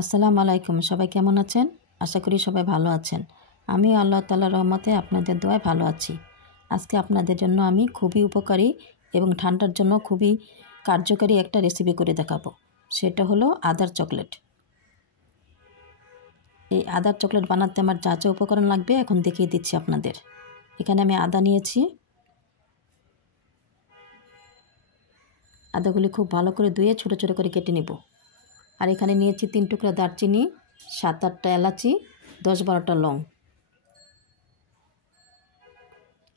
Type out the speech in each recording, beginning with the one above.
আসসালামু আলাইকুম। সবাই কেমন আছেন? আশা করি সবাই ভালো আছেন। আমিও আল্লাহ তাআলার রহমতে আপনাদের দোয়ায় ভালো আছি। আজকে আপনাদের জন্য আমি খুবই উপকারী এবং ঠান্ডার জন্য খুবই কার্যকারী একটা রেসিপি করে দেখাবো। সেটা হলো আদার চকলেট। এই আদার চকলেট বানাতে আমার যা যা উপকরণ লাগবে এখন দেখিয়ে দিচ্ছি আপনাদের। এখানে আমি আদা নিয়েছি। আদাগুলি খুব ভালো করে ধুয়ে ছোটো ছোটো করে কেটে নেব। আর এখানে নিয়েছি 3 টুকরা দারচিনি, 7-8টা এলাচি, 10-12টা লং।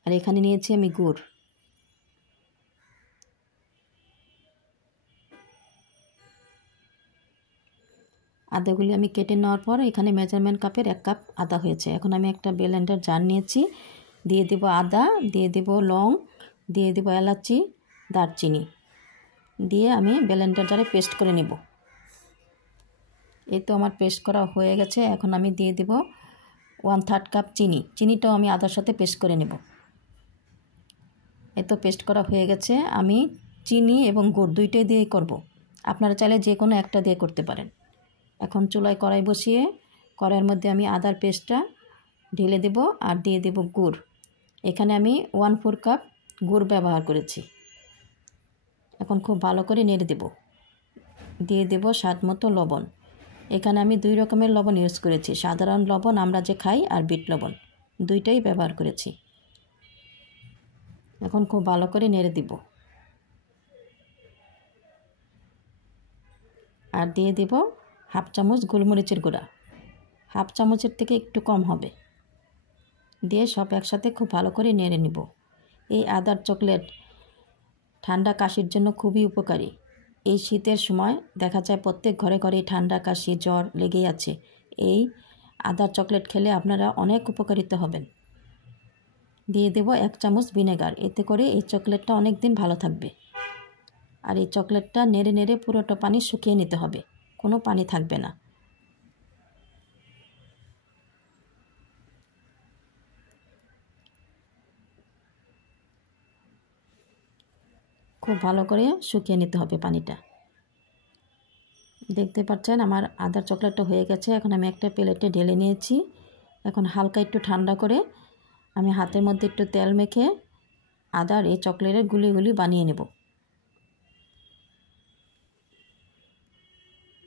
আর এখানে নিয়েছি আমি গুড়। আদাগুলি আমি কেটে নেওয়ার পর এখানে মেজারমেন্ট কাপের 1 কাপ আদা হয়েছে। এখন আমি একটা ব্লেন্ডার জার নিয়েছি, দিয়ে দেব আদা, দিয়ে দেব লং, দিয়ে দেব এলাচি, দারচিনি, দিয়ে আমি ব্লেন্ডার জারে পেস্ট করে নেব। এই তো আমার পেস্ট করা হয়ে গেছে। এখন আমি দিয়ে দেব 1/3 কাপ চিনি। চিনিটাও আমি আদার সাথে পেস্ট করে নেব। এই তো পেস্ট করা হয়ে গেছে। আমি চিনি এবং গুড় দুইটাই দিয়ে করব। আপনারা চাইলে যে কোনো একটা দিয়ে করতে পারেন। এখন চুলায় কড়াই বসিয়ে কড়াইয়ের মধ্যে আমি আদার পেস্টটা ঢেলে দেব আর দিয়ে দেব গুড়। এখানে আমি 1/4 কাপ গুড় ব্যবহার করেছি। এখন খুব ভালো করে নেড়ে দেব। দিয়ে দেব স্বাদ মতো লবণ। এখানে আমি 2 রকমের লবণ ইউজ করেছি, সাধারণ লবণ আমরা যে খাই আর বিট লবণ, দুইটাই ব্যবহার করেছি। এখন খুব ভালো করে নেড়ে দিব আর দিয়ে দেব 1/2 চামচ গোলমরিচের গুঁড়া। 1/2 চামচের থেকে একটু কম হবে। দিয়ে সব একসাথে খুব ভালো করে নেড়ে নিব। এই আদার চকলেট ঠান্ডা কাশির জন্য খুবই উপকারী। এই শীতের সময় দেখা যায় প্রত্যেক ঘরে ঘরে ঠান্ডা কাশি জ্বর লেগেই আছে। এই আদার চকলেট খেলে আপনারা অনেক উপকারিত হবেন। দিয়ে দেব 1 চামচ ভিনেগার। এতে করে এই চকলেটটা অনেক দিন ভালো থাকবে। আর এই চকলেটটা নেড়ে নেড়ে পুরোটা পানি শুকিয়ে নিতে হবে, কোনো পানি থাকবে না। খুব ভালো করে শুকিয়ে নিতে হবে পানিটা। দেখতে পাচ্ছেন আমার আদার চকলেটটা হয়ে গেছে। এখন আমি একটা প্লেটে ঢেলে নিয়েছি। এখন হালকা একটু ঠান্ডা করে আমি হাতের মধ্যে একটু তেল মেখে আদার এই চকলেটের গুলি বানিয়ে নেব।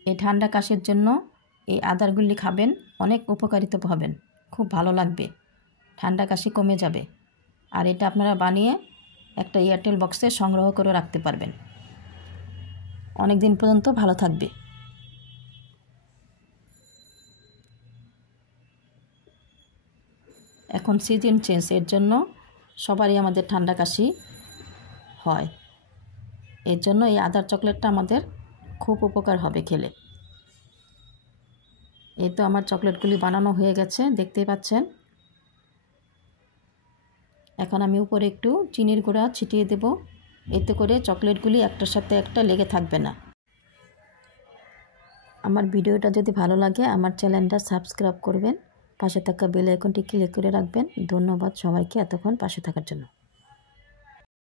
এই ঠান্ডা কাশির জন্য এই আদার গুলি খাবেন, অনেক উপকারিত হবেন, খুব ভালো লাগবে, ঠান্ডা কাশি কমে যাবে। আর এটা আপনারা বানিয়ে একটা এয়ারটেল বক্সে সংগ্রহ করে রাখতে পারবেন, অনেক দিন পর্যন্ত ভালো থাকবে। এখন সিজন চেঞ্জ, এর জন্য সবারই আমাদের ঠান্ডা কাশি হয়। এর জন্য এই আদার চকলেটটা আমাদের খুব উপকার হবে খেলে। এই তো আমার চকলেটগুলি বানানো হয়ে গেছে, দেখতেই পাচ্ছেন। এখন আমি উপরে একটু চিনির গুঁড়া ছিটিয়ে দেব, এতে করে চকলেটগুলি একটার সাথে একটা লেগে থাকবে না। আমার ভিডিওটা যদি ভালো লাগে আমার চ্যানেলটা সাবস্ক্রাইব করবেন, পাশে থাকা বেল আইকনটি ক্লিক করে রাখবেন। ধন্যবাদ সবাইকে এতক্ষণ পাশে থাকার জন্য।